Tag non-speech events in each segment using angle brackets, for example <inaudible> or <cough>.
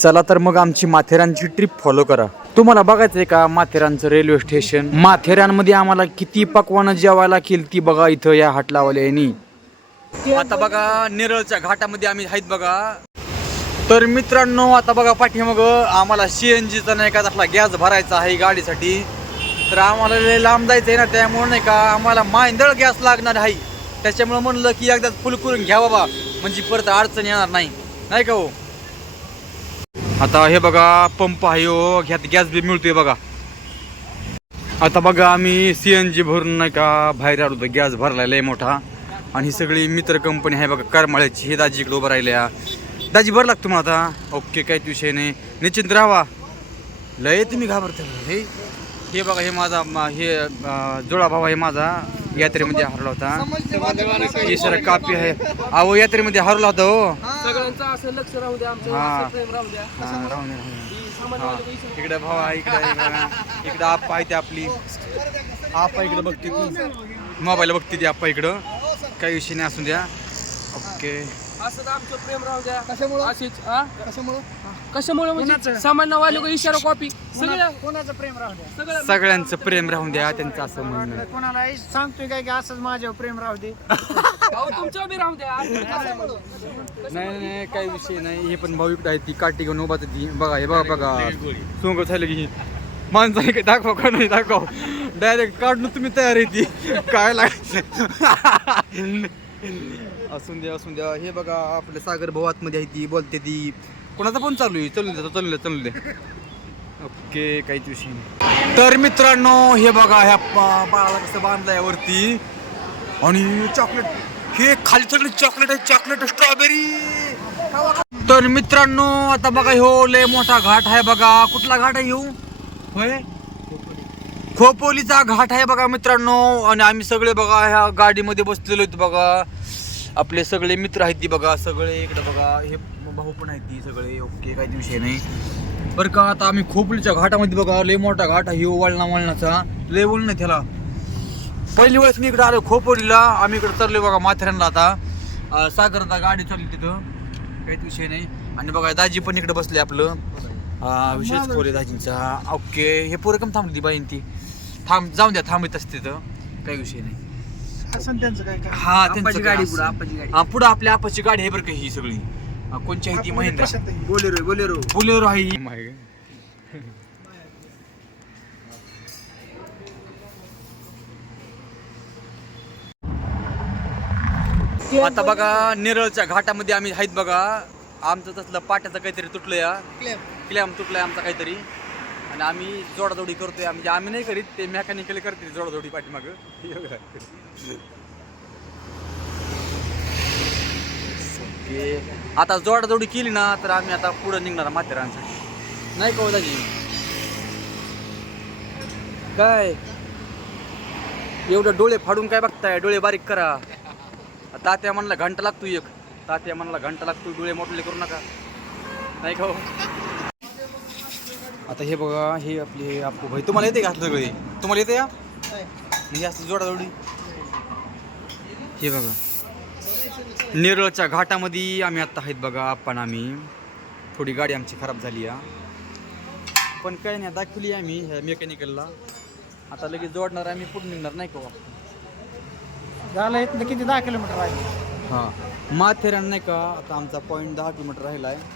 चला तर मग आमची माथेरानची ट्रिप फॉलो करा. तुम्हाला बघायचंय का माथेरानचं रेल्वे स्टेशन माथेरानमध्ये आम्हाला किती पकवानं जेवायला लागेल ती बघा इथं या हाटलावाल्यांनी. आता बघा नेरळच्या घाटामध्ये आम्ही आहेत बघा. तर मित्रांनो आता बघा पाठीमाग आम्हाला सी एन जीचा नाही का तसला गॅस भरायचा आहे गाडीसाठी. तर आम्हाला लय लांब जायचं आहे ना त्यामुळे नाही का आम्हाला मांदळ गॅस लागणार आहे. त्याच्यामुळे म्हणलं की एकदा फुल करून घ्या बाबा. म्हणजे परत अडचण येणार नाही. नाही का हो? आता हे बघा पंप आहे हो. ह्यात गॅस बी मिळतोय बघा. आता बघा आम्ही सी एन जी भरून नाही का बाहेर आलो होतो. गॅस भरला लय मोठा. आणि ही सगळी मित्र कंपनी आहे बघा करमाळ्याची. हे दाजी इकडे उभं राहिल्या. दाजी बरं लागतो मग आता. ओके काहीच विषय नाही. निश्चिंत राहावा लय तुम्ही घाबरता. हे हे बघा हे माझा हे अं, जुळा हे माझा. यात्रेमध्ये हरला होता. हे सर कापी आहे. अहो यात्रेमध्ये हरला होता हो. सगळ्यांचं असं लक्ष राहू द्या आमचं. असं प्रेम राहू द्या. हा, राहून इकडे भाऊ आहे इकडे. इकडे आप्पा आहे ते आपली. आप्पा इकडे बघते ती. मोबाईल बघते ती आप्पा इकडं. काही विषय नाही असून द्या. ओके. असंच आमचं प्रेम राहू द्या. कशामुळे? अशीच हा? कशामुळे? कशामुळे म्हणजे सामान्य वाले को? इशारा कॉपी सगळं कोणाचं प्रेम राहू द्या? सगळ्यांचं प्रेम राहून द्या त्यांचं असं म्हणणं कोणाला सांगतोय काय की असंच माझ्यावर प्रेम राहू दे. अहो, तुमचं बी राहू द्या. कशामुळं? नाही नाही, नाही काही विषय नाही. हे पण भाऊ इकडे आहे ती काठी घेऊन उभा आहे ती बघा हे बघा बघा. सोंग झालं की माणसं आहे का? दाखवा का नाही दाखव. डायरेक्ट काढून तुम्ही तयार आहे ती. काय लाग असून द्या असून द्या. हे बघा आपल्या सागर भाऊ आतमध्ये आहे ती बोलते ती. कोणाचा फोन चालू आहे? चलू दे चलू दे चलू दे ओके काहीच विषय नाही तर मित्रांनो हे बघा ह्या बाळाला कसं बांधलंय वरती. आणि चॉकलेट हे खाली सगळे चॉकलेट आहे चॉकलेट स्ट्रॉबेरी तर मित्रांनो आता बघा ह्यो लय मोठा घाट आहे बघा. कुठला घाट आहे ह्यो होय? खोपोलीचा घाट आहे बघा मित्रांनो. आणि आम्ही सगळे बघा ह्या गाडीमध्ये बसलेलो आहेत बघा. आपले सगळे मित्र आहेत ती बघा सगळे इकडे बघा. हे भाऊ पण आहेत ती सगळे ओके काही विषय नाही. बरं का आता आम्ही खोपोलीच्या घाटामध्ये बघा लय मोठा घाट आहे वळणा वळणाचा. लय वळण नाही त्याला. पहिली वेळेस मी इकडे आलो खोपोलीला आम्ही इकडे चाललोय बघा माथेरानला आता. अं, सागर आता गाडी चालली तिथं. काहीच विषय नाही. आणि बघा दाजी पण इकडे बसले आपलं. विशेष खोले दाजींचा. ओके हे पोरं कम थांबली बाईन ती. थांब जाऊन द्या थांबत असते तिथं. काही विषय नाही. असं त्यांचं काय काय हा त्यांचं गाडी. पुढं, आपल्या आपाची गाडी आहे बरं का ही सगळी. कोणची आहे ती महिंद्रा? Bolero Bolero. बोलेरो आहे ही. <laughs> आता बघा नेरळच्या घाटामध्ये आम्ही आहेत बघा. आमचं तसलं पाट्याचं काहीतरी तुटलं या क्लॅम तुटलाय आमचा काहीतरी. आणि आम्ही जोडाजोडी करतोय. म्हणजे आम्ही नाही करीत ते मेकॅनिकल करते जोडाजोडी पाठीमाग. ओके <laughs> आता जोडाजोडी केली ना तर आम्ही आता पुढे निघणार माथेरानसाठी नाही का दाजी काय? एवढं डोळे फाडून काय बघताय? डोळे बारीक करा. तात्या म्हणला घंटा लागतो एक. तात्या म्हणला घंटा लागतो डोळे मोठले करू नका. नाही का हो? आता हे बघा हे आपले आपू भाई. तुम्हाला येते का सगळे? तुम्हाला येते या? म्हणजे असं जोडाजोडी? हे बघा. नेरळच्या घाटामध्ये आम्ही आता आहेत बघा आपण आम्ही. थोडी गाडी आमची खराब झाली आहे पण काही नाही दाखवली आम्ही ह्या मेकॅनिकलला आता लगेच जोडणार आम्ही पुढे निघणार नाही का? झालं इथलं किती दहा किलोमीटर आहे? हां. माथेरान नाही का आता आमचा पॉईंट दहा किलोमीटर राहिला आहे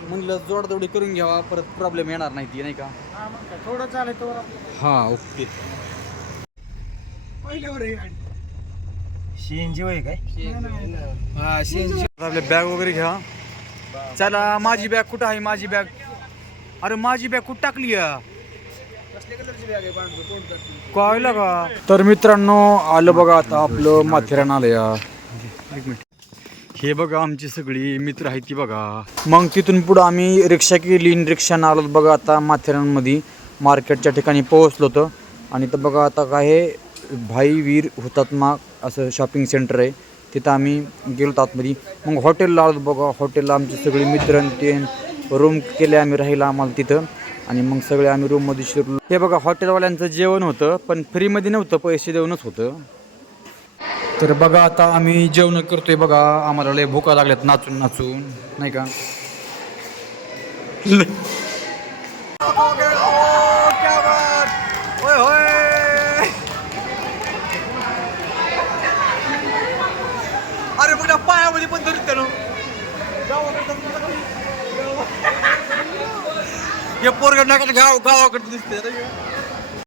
म्हणलं जोडजोडी करून घ्यावा परत प्रॉब्लेम येणार नाही ती नाही का? हा काय थोडं चालेल हां ओके. पहिल्यावर सीएनजी होय काय? हां आपल्या बॅग वगैरे घ्या. चला माझी बॅग कुठं आहे? माझी बॅग अरे माझी बॅग कुठं टाकली कळलं का? तर मित्रांनो आलं बघा आता आपलं माथेरान आलं या एक मिनिट. हे बघा आमची सगळी मित्र आहेत ती बघा. मग तिथून पुढं आम्ही रिक्षा केली. रिक्षानं आलो बघा आता माथेरानमध्ये मार्केटच्या ठिकाणी पोहोचलो होतो. आणि तर बघा आता काय भाई वीर हुतात्मा असं शॉपिंग सेंटर आहे. तिथं आम्ही गेलो होतो आतमध्ये. मग हॉटेलला आलो बघा हॉटेलला आमचे सगळे मित्र आणि ते रूम केले आम्ही राहिला आम्हाला तिथं. आणि मग सगळे आम्ही रूममध्ये शिरलो. हे बघा हॉटेलवाल्यांचं जेवण होतं पण फ्रीमध्ये नव्हतं पैसे देऊनच होतं. तर बघा आता आम्ही जेवण करतोय बघा. आम्हाला लय भुका लागल्यात नाचून नाचून नाही का <laughs> क्या बात होय होय अरे बघ ना पायामध्ये पण धरत त्यानं हे पोरगड नाकात गाव गावाकडे दिसते